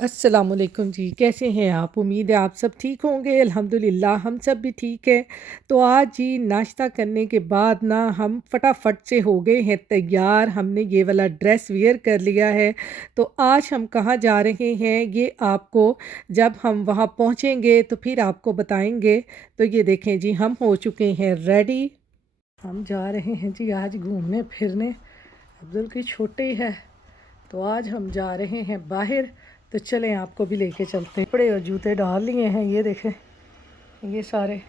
अस्सलामुअलैकुम जी, कैसे हैं आप? उम्मीद है आप सब ठीक होंगे। अल्हम्दुलिल्लाह हम सब भी ठीक हैं। तो आज जी नाश्ता करने के बाद ना हम फटाफट से हो गए हैं तैयार। हमने ये वाला ड्रेस वियर कर लिया है। तो आज हम कहाँ जा रहे हैं ये आपको जब हम वहाँ पहुँचेंगे तो फिर आपको बताएंगे। तो ये देखें जी, हम हो चुके हैं रेडी। हम जा रहे हैं जी आज घूमने फिरने। अब्दुल की छुट्टी है तो आज हम जा रहे हैं बाहर। तो चलें आपको भी लेके चलते हैं। कपड़े और जूते डाल लिए हैं, ये देखें ये सारे।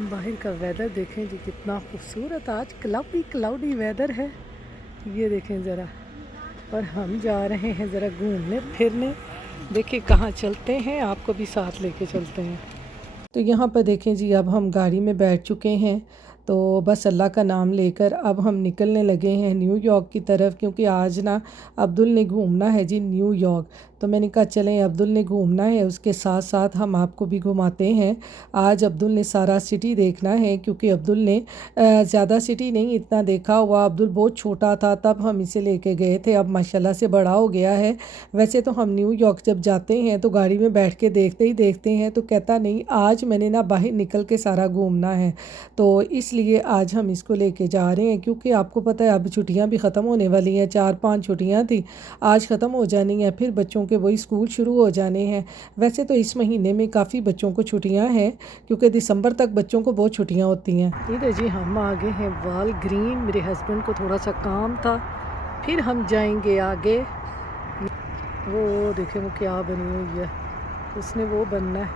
बाहर का वेदर देखें जी कितना खूबसूरत, आज क्लाउडी क्लाउडी वेदर है। ये देखें ज़रा। और हम जा रहे हैं ज़रा घूमने फिरने। देखिए कहाँ चलते हैं, आपको भी साथ लेके चलते हैं। तो यहाँ पर देखें जी, अब हम गाड़ी में बैठ चुके हैं। तो बस अल्लाह का नाम लेकर अब हम निकलने लगे हैं न्यूयॉर्क की तरफ, क्योंकि आज ना अब्दुल ने घूमना है जी न्यूयॉर्क। तो मैंने कहा चलें, अब्दुल ने घूमना है उसके साथ साथ हम आपको भी घुमाते हैं। आज अब्दुल ने सारा सिटी देखना है, क्योंकि अब्दुल ने ज़्यादा सिटी नहीं इतना देखा हुआ। अब्दुल बहुत छोटा था तब हम इसे लेके गए थे, अब माशाल्लाह से बड़ा हो गया है। वैसे तो हम न्यूयॉर्क जब जाते हैं तो गाड़ी में बैठ के देखते ही देखते हैं, तो कहता नहीं आज मैंने ना बाहर निकल के सारा घूमना है। तो इसलिए आज हम इसको लेके जा रहे हैं, क्योंकि आपको पता है अब छुट्टियां भी ख़त्म होने वाली हैं। 4-5 छुट्टियां थी, आज ख़त्म हो जानी है, फिर बच्चों के वही स्कूल शुरू हो जाने हैं। वैसे तो इस महीने में काफ़ी बच्चों को छुट्टियां हैं, क्योंकि दिसंबर तक बच्चों को बहुत छुट्टियां होती हैं। इधर जी हम आगे हैं वाल ग्रीन, मेरे हस्बैंड को थोड़ा सा काम था, फिर हम जाएंगे आगे। वो देखें वो क्या बनी हुई है, उसने वो बनना है,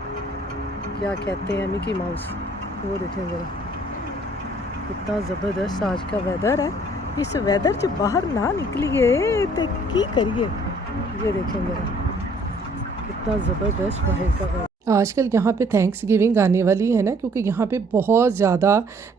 क्या कहते हैं, मिकी माउस। वो देखें ज़रा कितना ज़बरदस्त आज का वेदर है। इस वेदर च बाहर ना निकलिए तो की करिए। ये देखें ज़रा कितना ज़बरदस्त बाहर का वेदर। आजकल यहाँ पे थैंक्स गिविंग आने वाली है ना, क्योंकि यहाँ पे बहुत ज़्यादा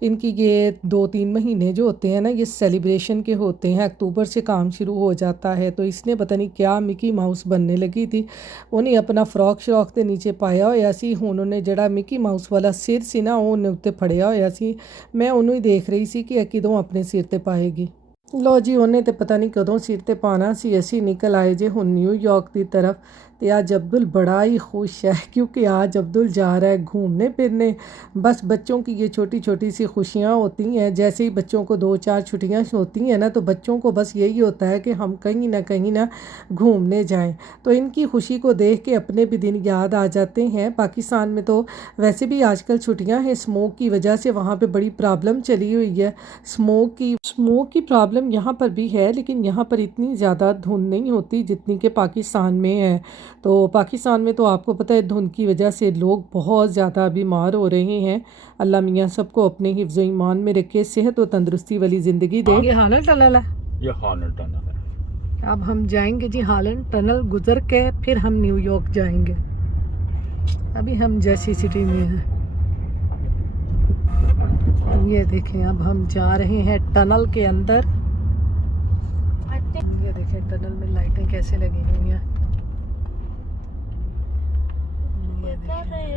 इनकी ये 2-3 महीने जो होते हैं ना ये सेलिब्रेशन के होते हैं। अक्टूबर से काम शुरू हो जाता है। तो इसने पता नहीं क्या मिकी माउस बनने लगी थी, उन्हें अपना फ्रॉक श्रॉक के नीचे पाया होया सी। उन्होंने जड़ा मिकी माउस वाला सिर सी ना उन्हें उत्ते फड़िया होया सी। मैं उन्होंने देख रही सी कि किदों अपने सिर ते पाएगी। लो जी, उन्हें तो पता नहीं कदों सिर ते पाना सी। असी निकल आए जे हुण न्यूयॉर्क की तरफ। तो आज अब्दुल बड़ा ही खुश है, क्योंकि आज अब्दुल जा रहा है घूमने फिरने। बस बच्चों की ये छोटी छोटी सी खुशियाँ होती हैं। जैसे ही बच्चों को 2-4 छुट्टियाँ होती हैं ना, तो बच्चों को बस यही होता है कि हम कहीं ना घूमने जाएं। तो इनकी खुशी को देख के अपने भी दिन याद आ जाते हैं। पाकिस्तान में तो वैसे भी आजकल छुट्टियाँ हैं, स्मोक की वजह से वहाँ पर बड़ी प्रॉब्लम चली हुई है। स्मोक की प्रॉब्लम यहाँ पर भी है, लेकिन यहाँ पर इतनी ज़्यादा धुंध नहीं होती जितनी कि पाकिस्तान में है। तो पाकिस्तान में तो आपको पता है धुंध की वजह से लोग बहुत ज़्यादा बीमार हो रहे हैं। अल्लाह मियाँ सबको अपने हिफ्ज़ ईमान में रखे, सेहत और तंदुरुस्ती वाली ज़िंदगी दे। ये हालैंड टनल है, ये हॉलैंड टनल है। अब हम जाएंगे जी हालैंड टनल गुजर के फिर हम न्यूयॉर्क जाएंगे। अभी हम जर्सी सिटी में हैं। ये देखें अब हम जा रहे हैं टनल के अंदर। ये देखें टनल में लाइटें कैसे लगी हुई हैं। ये देखें।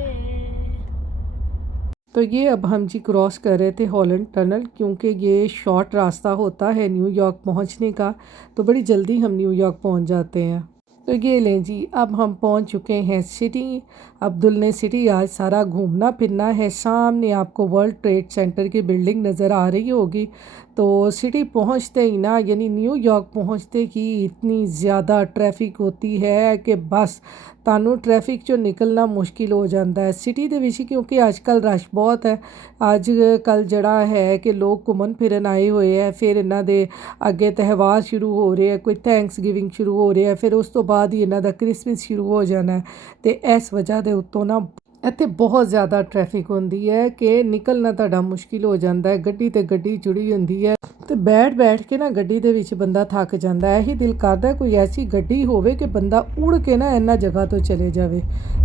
तो ये अब हम जी क्रॉस कर रहे थे हॉलैंड टनल, क्योंकि ये शॉर्ट रास्ता होता है न्यूयॉर्क पहुंचने का। तो बड़ी जल्दी हम न्यूयॉर्क पहुंच जाते हैं। तो ये लें जी, अब हम पहुंच चुके हैं सिटी। अब्दुल ने सिटी आज सारा घूमना फिरना है। सामने आपको वर्ल्ड ट्रेड सेंटर की बिल्डिंग नज़र आ रही होगी। तो सिटी पहुंचते ही ना, यानी न्यूयॉर्क पहुंचते ही इतनी ज़्यादा ट्रैफिक होती है कि बस तानू ट्रैफिक चो निकलना मुश्किल हो जाता है सिटी दे विच, क्योंकि आजकल रश बहुत है। अज कल जड़ा है कि लोग घूमन फिरन आए हुए हैं, फिर इन्हों के अगे त्यौहार शुरू हो रहे हैं, कोई थैंक्स गिविंग शुरू हो रहा है, फिर उस तो बाद ही इन्हों का क्रिसमस शुरू हो जाना है। तो इस वजह के उत्तों ना ਇੱਥੇ बहुत ज़्यादा ट्रैफिक होंदी है कि निकलना ਤੁਹਾਡਾ मुश्किल हो जाता है। गड्डी ते गड्डी जुड़ी होंदी है, तो बैठ के ना गड्डी दे विच बंदा थक जाता है। यही दिल करता कोई ऐसी गड्डी होवे कि बंदा उड़ के ना इन्ना जगह तो चले जावे।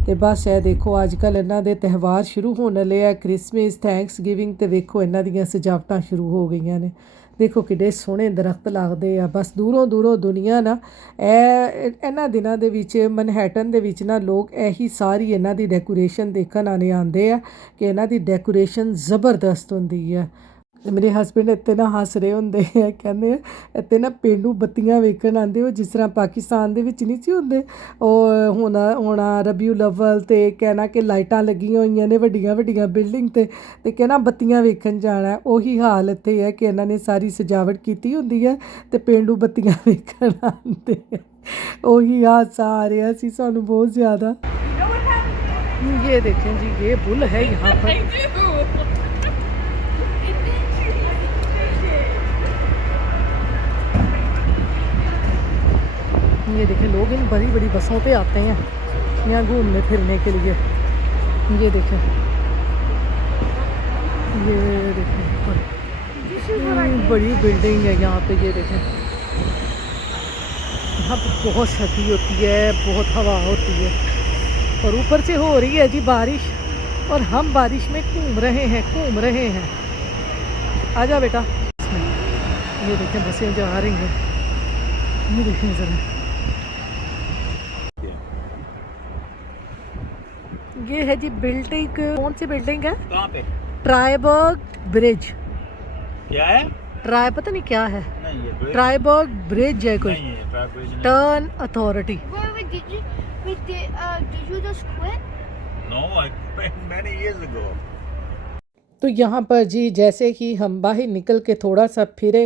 तो बस ये देखो अजकल इन्हां दे त्यौहार शुरू होने वाले है, क्रिसमस थैंक्स गिविंग, तो वेखो इन्हां दियां सजावटां शुरू हो गई ने। देखो किड्डे सोहणे दरख्त लगदे आ। बस दूरों दूरों दुनिया ना इन्हां दिनां दे विच मनहैटन दे विच ना लोग यही सारी इन्हां दी डेकोरेशन देखण आने आंदे आ कि इन्हां दी डेकोरेशन ज़बरदस्त हुंदी है। ਮੇਰੇ ਹਸਬੈਂਡ ਇੱਥੇ ਨਾ ਹੱਸ ਰਹੇ ਹੁੰਦੇ ਆ, ਕਹਿੰਦੇ ਆ ਇੱਥੇ ਨਾ ਪੇਂਡੂ ਬੱਤੀਆਂ ਵੇਖਣ ਆਉਂਦੇ ਹੋ, ਜਿਸ ਤਰ੍ਹਾਂ ਪਾਕਿਸਤਾਨ ਦੇ ਵਿੱਚ ਨਹੀਂ ਸੀ ਹੁੰਦੇ ਉਹ ਹੁਣ ਹੋਣਾ ਰਬੀਉਲ ਅਵਲ ਤੇ ਕਹਿਣਾ ਕਿ ਲਾਈਟਾਂ ਲੱਗੀਆਂ ਹੋਈਆਂ ਨੇ ਵੱਡੀਆਂ ਵੱਡੀਆਂ ਬਿਲਡਿੰਗ ਤੇ ਕਹਿਣਾ ਬੱਤੀਆਂ ਵੇਖਣ ਜਾਣਾ। ਉਹੀ ਹਾਲ ਇੱਥੇ ਹੈ ਕਿ ਇਹਨਾਂ ਨੇ ਸਾਰੀ ਸਜਾਵਟ ਕੀਤੀ ਹੁੰਦੀ ਹੈ ਤੇ ਪੇਂਡੂ ਬੱਤੀਆਂ ਵੇਖਣ ਆਉਂਦੇ ਆ। ਉਹੀ ਹਾਦਸਾ ਆ ਰਿਹਾ ਸੀ ਸਾਨੂੰ ਬਹੁਤ ज़्यादा। ये देखें जी, ये बुल है यहाँ पर। ये देखें लोग इन बड़ी बड़ी बसों पे आते हैं यहाँ घूमने फिरने के लिए। ये देखें, ये देखें बड़ी बिल्डिंग है यहाँ पे। ये देखें यहाँ पे बहुत सर्दी होती है, बहुत हवा होती है और ऊपर से हो रही है जी बारिश और हम बारिश में घूम रहे हैं। आजा बेटा। ये देखें बसें जा रही हैं, ये देखें ज़रा। ये है जी बिल्डिंग, कौन सी बिल्डिंग है? कहाँ पे? ट्राइबर्ग ब्रिज। क्या है? ट्राई पता नहीं क्या है, नहीं ये ब्रिज ट्राइबर्ग ब्रिज है कोई, नहीं है, ट्राई ब्रिज नहीं। Turn authority. Did you just quit? No, I quit many years ago. तो यहाँ पर जी जैसे ही हम बाहर निकल के थोड़ा सा फिरे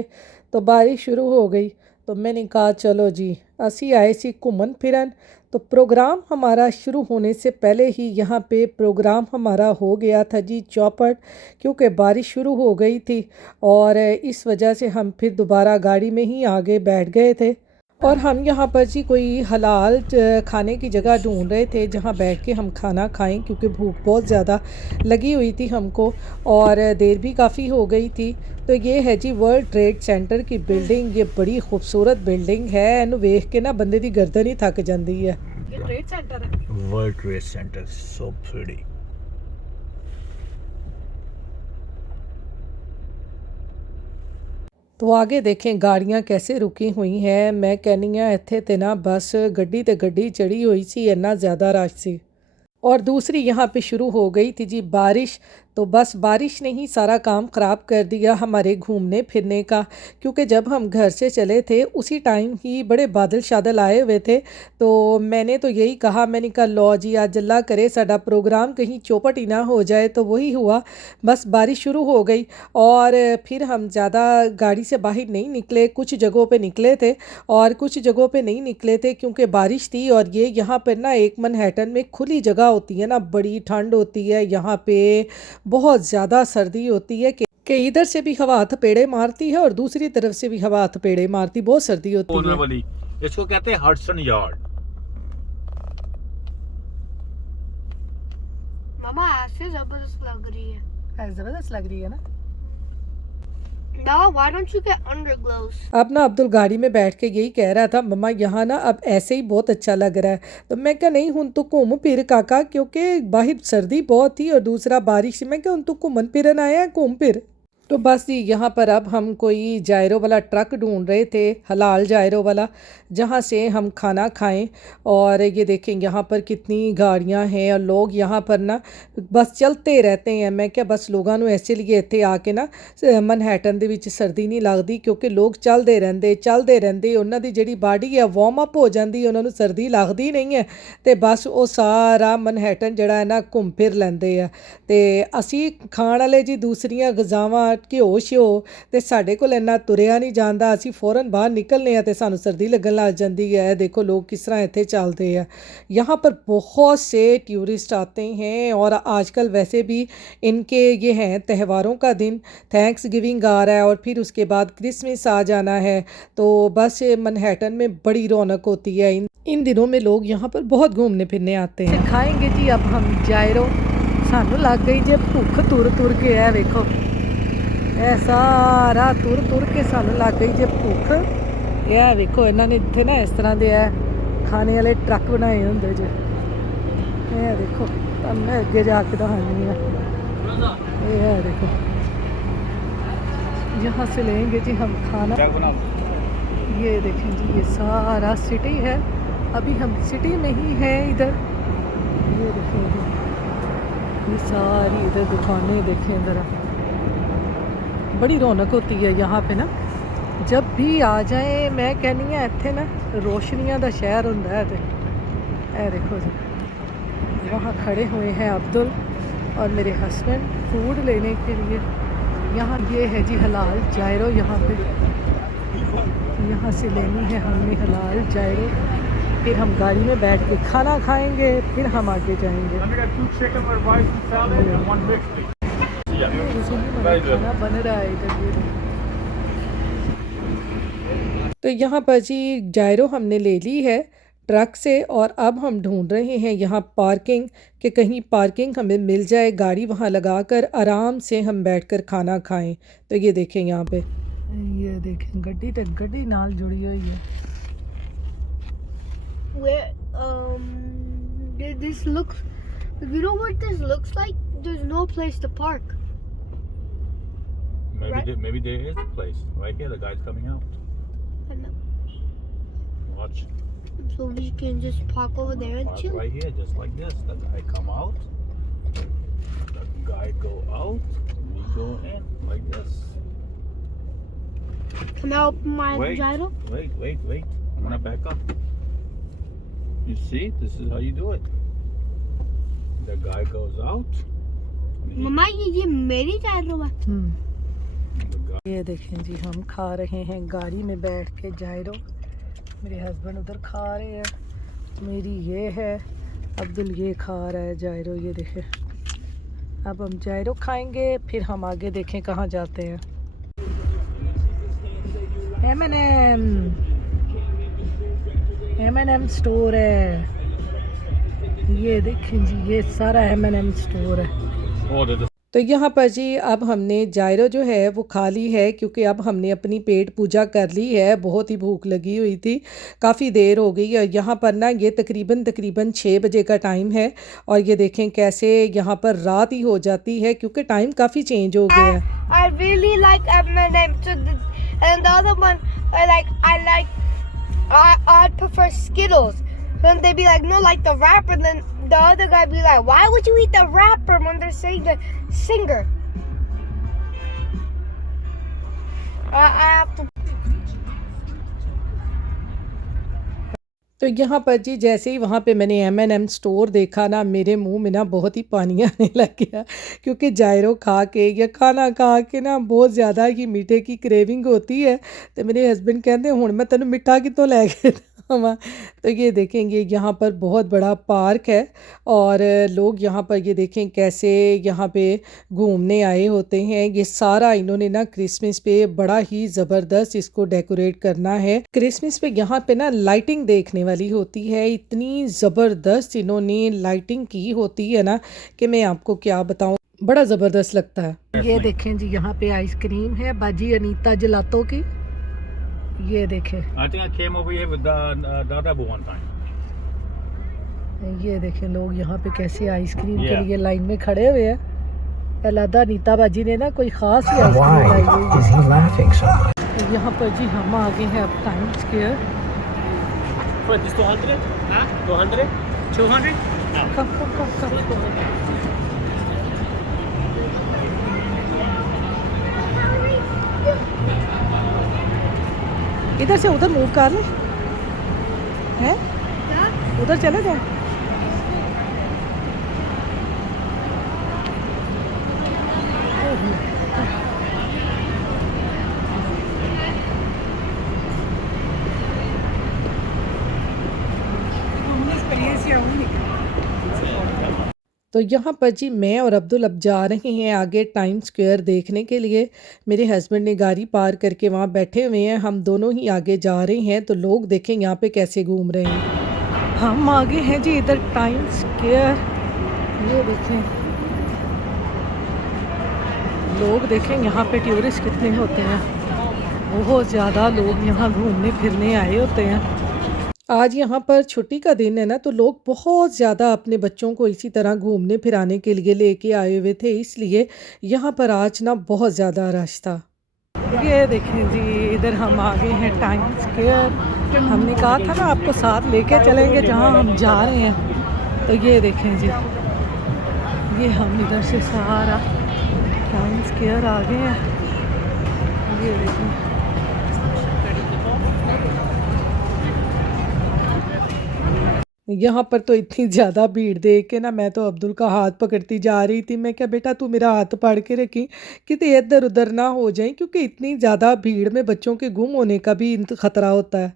तो बारिश शुरू हो गई। तो मैंने कहा चलो जी असी आए सी घूमन फिरन। तो प्रोग्राम हमारा शुरू होने से पहले ही यहाँ पे प्रोग्राम हमारा हो गया था जी चौपट, क्योंकि बारिश शुरू हो गई थी और इस वजह से हम फिर दोबारा गाड़ी में ही आगे बैठ गए थे। और हम यहाँ पर जी कोई हलाल खाने की जगह ढूंढ रहे थे जहाँ बैठ के हम खाना खाएं, क्योंकि भूख बहुत ज़्यादा लगी हुई थी हमको और देर भी काफ़ी हो गई थी। तो ये है जी वर्ल्ड ट्रेड सेंटर की बिल्डिंग। ये बड़ी खूबसूरत बिल्डिंग है, इन्हू वेख के ना बंदे दी गर्दन ही थक जाती है। ये ट्रेड सेंटर है, world trade centre, so pretty. तो आगे देखें गाड़ियाँ कैसे रुकी हुई हैं। मैं कहनी हाँ इत्थे ते ना बस गड्डी ते गड्डी चढ़ी हुई सी, इन्ना ज़्यादा रश सी। और दूसरी यहाँ पे शुरू हो गई थी जी बारिश। तो बस बारिश ने ही सारा काम ख़राब कर दिया हमारे घूमने फिरने का, क्योंकि जब हम घर से चले थे उसी टाइम ही बड़े बादल शादल आए हुए थे। तो मैंने तो यही कहा, मैंने कहा लो जी आज अल्लाह करे साडा प्रोग्राम कहीं चौपट ही ना हो जाए। तो वही हुआ, बस बारिश शुरू हो गई और फिर हम ज़्यादा गाड़ी से बाहर नहीं निकले। कुछ जगहों पे निकले थे और कुछ जगहों पे नहीं निकले थे क्योंकि बारिश थी। और ये यहाँ पर ना एक मैनहट्टन में खुली जगह होती है ना, बड़ी ठंड होती है यहाँ पे, बहुत ज़्यादा सर्दी होती है कि इधर से भी हवा थपेड़े मारती है और दूसरी तरफ से भी हवा थपेड़े मारती, बहुत सर्दी होती होने है। वाली इसको कहते हैं हडसन यार्ड। मामा ऐसे जबरदस्त लग रही है। ज़बरदस्त लग रही है ना। Now why don't you get underglows? अब ना अब्दुल गाड़ी में बैठ के यही कह रहा था, मम्मा यहाँ ना अब ऐसे ही बहुत अच्छा लग रहा है। तो मैं क्या नहीं हूँ तो घूम फिर काका, क्योंकि बाहर सर्दी बहुत थी और दूसरा बारिश। मैं क्या हूँ तो घूमन फिरन आया है, घूम फिर। तो बस जी यहाँ पर अब हम कोई जायरो वाला ट्रक ढूंढ रहे थे, हलाल जायरो वाला, जहाँ से हम खाना खाएं। और ये देखें यहाँ पर कितनी गाड़ियाँ हैं और लोग यहाँ पर ना बस चलते रहते हैं। मैं क्या बस लोगों को ऐसे लिए इत्थे आके ना मनहैटन दे विच सर्दी नहीं लगती, क्योंकि लोग चलते रहंदे उन्हां दी जिहड़ी बाडी है वार्म अप हो जाती है, उन्होंने सर्दी लगती नहीं है। तो बस वो सारा मनहैटन जिहड़ा है ना घूम फिर लैंदे आ। ते असी खाण वाले जी दूसरियां गजावां घ्यो श्यो ते साडे कोल इन्ना तुरिया नहीं जांदा, असी फौरन बाहर निकलने आ ते सानू सर्दी लगन लग जाती है। देखो लोग किस तरह इत्थे चलते हैं। यहाँ पर बहुत से टूरिस्ट आते हैं और आजकल वैसे भी इनके ये हैं त्योहारों का दिन, थैंक्स गिविंग आ रहा है और फिर उसके बाद क्रिसमस आ जाना है। तो बस मनहैटन में बड़ी रौनक होती है। इन दिनों में लोग यहाँ पर बहुत घूमने फिरने आते हैं। खाएंगे जी अब हम जायरो, सानू लग गई जे भुख तुर तुर के है। देखो ਇਹ ਸਾਰਾ ਤੁਰ ਕੇ ਸਾਨੂੰ ਲੱਗ ਗਈ ਜੇ ਭੁੱਖ। ਇਹ ਵੇਖੋ ਇਹਨਾਂ ਨੇ ਇੱਥੇ ਨਾ ਇਸ ਤਰ੍ਹਾਂ ਦੇ ਹੈ ਖਾਣੇ ਵਾਲੇ ਟਰੱਕ ਬਣਾਏ ਹੁੰਦੇ ਜੇ। ਇਹ ਦੇਖੋ ਤਾਂ ਮੈਂ ਅੱਗੇ ਜਾ ਕੇ ਦਿਖਾਉਂਦੀ ਹਾਂ। ਇਹ है देखो, यहाँ से लेंगे जी हम खाना। ये देखें जी ये सारा सिटी है, अभी हम सिटी में ही हैं इधर। ये देखें जी ये सारी इधर दुकानें देखें ज़रा, बड़ी रौनक होती है यहाँ पे ना, जब भी आ जाए। मैं कहनी है इत्थे ना रोशनियां दा शहर हुंदा है। ते ए देखो जी, वहाँ खड़े हुए हैं अब्दुल और मेरे हस्बैंड फूड लेने के लिए। यहाँ ये है जी हलाल जायरो, यहाँ पे यहाँ से लेनी है हमने हलाल जायरो। फिर हम गाड़ी में बैठ के खाना खाएंगे, फिर हम आगे जाएंगे। खाना बन रहा है इधर ये। तो यहाँ पर जी जायरो हमने ले ली है ट्रक से, और अब हम ढूंढ रहे हैं यहाँ पार्किंग, कि कहीं पार्किंग हमें मिल जाए, गाड़ी वहाँ लगाकर आराम से हम बैठकर खाना खाएं। तो ये देखें यहाँ पे, ये देखें गड्डी तक गड्डी नाल जुड़ी हुई है। Where this looks, you know what this looks like? There's no place to park. Maybe there is a place right here. The guy's coming out. I know. Watch. So we can just park over there and Park chill. right here, just like this. The guy come out. The guy go out. We go in like this. Can I open my gyro? Wait. I'm gonna back up. You see, this is how you do it. The guy goes out. मम्मा ये मेरी gyro है। The guy. ये देखें जी, हम खा रहे हैं गाड़ी में बैठ के जायरो। मेरे हस्बैंड उधर खा रहे हैं, मेरी ये है, अब्दुल ये खा रहा है जायरो। ये देखें, अब हम जायरो खाएंगे, फिर हम आगे देखें कहाँ जाते हैं। M&M स्टोर है, ये देखें जी, ये सारा M&M स्टोर है। तो यहाँ पर जी अब हमने जायरो जो है वो खा ली है, क्योंकि अब हमने अपनी पेट पूजा कर ली है। बहुत ही भूख लगी हुई थी, काफ़ी देर हो गई। और यहाँ पर ना ये तकरीबन 6 बजे का टाइम है, और ये देखें कैसे यहाँ पर रात ही हो जाती है, क्योंकि टाइम काफ़ी चेंज हो गया है। I really like M&M, and the other one I'd prefer Skittles. Then they'd be like, no, like the rapper. Then the other guy be like, why would you eat the rapper when they're saying the singer? I have to. तो यहाँ पर जी जैसे ही वहाँ पे मैंने M&M store देखा ना, मेरे मुंह में ना बहुत ही पानी आने लग गया, क्योंकि जायरो खा के या खाना खा के ना बहुत ज़्यादा ही मीठे की क्रेविंग होती है। तो मेरे हस्बैंड कहते हैं हुण मैं तेन मिठा कितों लैके देवां। तो ये देखेंगे यहाँ पर बहुत बड़ा पार्क है, और लोग यहाँ पर ये देखें कैसे यहाँ पे घूमने आए होते हैं। ये सारा इन्होंने ना क्रिसमस पे बड़ा ही ज़बरदस्त इसको डेकोरेट करना है। क्रिसमस पे यहाँ पे ना लाइटिंग देखने वाली होती है, इतनी ज़बरदस्त इन्होंने लाइटिंग की होती है ना कि मैं आपको क्या बताऊँ, बड़ा ज़बरदस्त लगता है। ये देखें जी, यहाँ पे आइसक्रीम है बाजी अनीता जलातो की। ये देखें, I think I came over here with Dada one time. ये देखें लोग यहाँ पे कैसे आइसक्रीम के लिए लाइन में खड़े हुए हैं। अलादा नीता बाजी ने ना कोई ख़ास ही आइसक्रीम लाई हुई है। तो यहाँ पर जी हम आ गए हैं अब time square. For this 200? Huh? 200? 200? कम। इधर से उधर मूव कर ले, हैं उधर चले जाए। तो यहाँ पर जी मैं और अब्दुल अब जा रहे हैं आगे टाइम स्क्वायर देखने के लिए। मेरे हस्बैंड ने गाड़ी पार करके वहाँ बैठे हुए हैं, हम दोनों ही आगे जा रहे हैं। तो लोग देखें यहाँ पे कैसे घूम रहे हैं। हम आगे हैं जी इधर टाइम स्क्वायर। ये देखें लोग, देखें यहाँ पे टूरिस्ट कितने होते हैं, बहुत ज़्यादा लोग यहाँ घूमने फिरने आए होते हैं। आज यहाँ पर छुट्टी का दिन है ना, तो लोग बहुत ज़्यादा अपने बच्चों को इसी तरह घूमने फिराने के लिए लेके आए हुए थे, इसलिए यहाँ पर आज ना बहुत ज़्यादा रश था। ये देखें जी, इधर हम आ गए हैं टाइम स्क्वायर। हमने कहा था ना आपको साथ लेके चलेंगे जहाँ हम जा रहे हैं। तो ये देखें जी, ये हम इधर से सारा टाइम स्क्वायर आ गए हैं। ये देखिए यहाँ पर तो इतनी ज़्यादा भीड़ देख के ना मैं तो अब्दुल का हाथ पकड़ती जा रही थी। मैं क्या बेटा तू मेरा हाथ पकड़ के रखी कितने इधर उधर ना हो जाए, क्योंकि इतनी ज़्यादा भीड़ में बच्चों के गुम होने का भी खतरा होता है।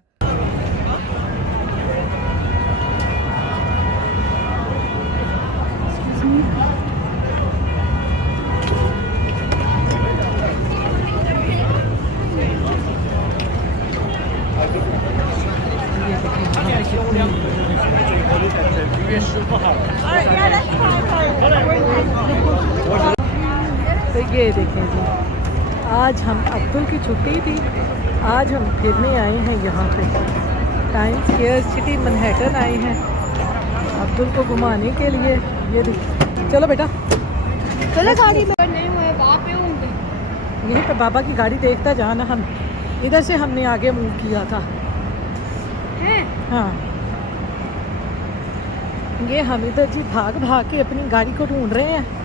तो ये देखें जी, आज हम अब्दुल की छुट्टी थी, आज हम फिरने आए हैं यहाँ पे टाइम्स स्क्वायर सिटी मैनहट्टन आए हैं अब्दुल को घुमाने के लिए। ये देखिए चलो बेटा चलो गाड़ी में नहीं हुए वहाँ पे होंगे। यहीं पे बाबा की गाड़ी देखता जाना। हम इधर से हमने आगे मूव किया था। हैं? हाँ ये हम इधर जी भाग भाग के अपनी गाड़ी को ढूंढ रहे हैं।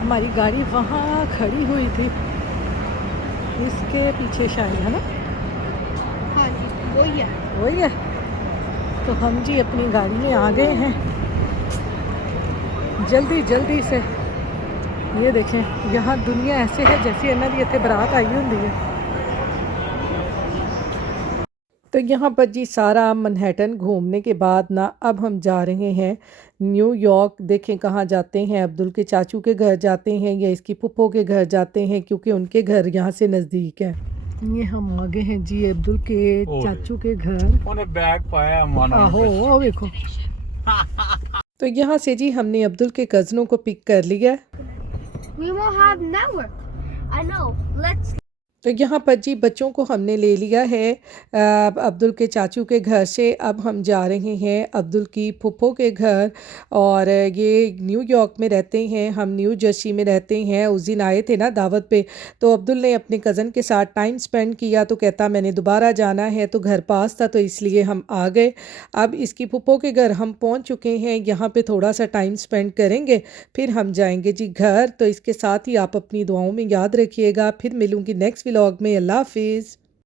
हमारी गाड़ी वहाँ खड़ी हुई थी, इसके पीछे शायद, है ना? हाँ जी वही है। वही है। तो हम जी अपनी गाड़ी में आ गए हैं जल्दी जल्दी से। ये देखें यहाँ दुनिया ऐसे है जैसे इन्हों की इतने बारात आई होंगी है। तो यहाँ पर जी सारा मैनहट्टन घूमने के बाद ना अब हम जा रहे हैं न्यूयॉर्क। देखें कहाँ जाते हैं, अब्दुल के चाचू के घर जाते हैं या इसकी फुप्पो के घर जाते हैं, क्योंकि उनके घर यहाँ से नज़दीक है। ये हम आ गए हैं जी अब्दुल के चाचू के घर। ਉਹਨੇ बैग पाया मानो आहो आओ देखो। तो यहाँ से जी हमने अब्दुल के कज़नों को पिक कर लिया। We won't have network. I know. Let's. तो यहाँ पर जी बच्चों को हमने ले लिया है अब्दुल के चाचू के घर से। अब हम जा रहे हैं अब्दुल की फुप्पो के घर, और ये न्यूयॉर्क में रहते हैं, हम न्यू जर्सी में रहते हैं। उस दिन आए थे ना दावत पे, तो अब्दुल ने अपने कज़न के साथ टाइम स्पेंड किया, तो कहता मैंने दोबारा जाना है, तो घर पास था तो इसलिए हम आ गए। अब इसकी फुप्पो के घर हम पहुँच चुके हैं, यहाँ पर थोड़ा सा टाइम स्पेंड करेंगे फिर हम जाएंगे जी घर। तो इसके साथ ही आप अपनी दुआओं में याद रखिएगा। फिर मिलूँगी नेक्स्ट व्लॉग में। अल्लाह हाफिज़।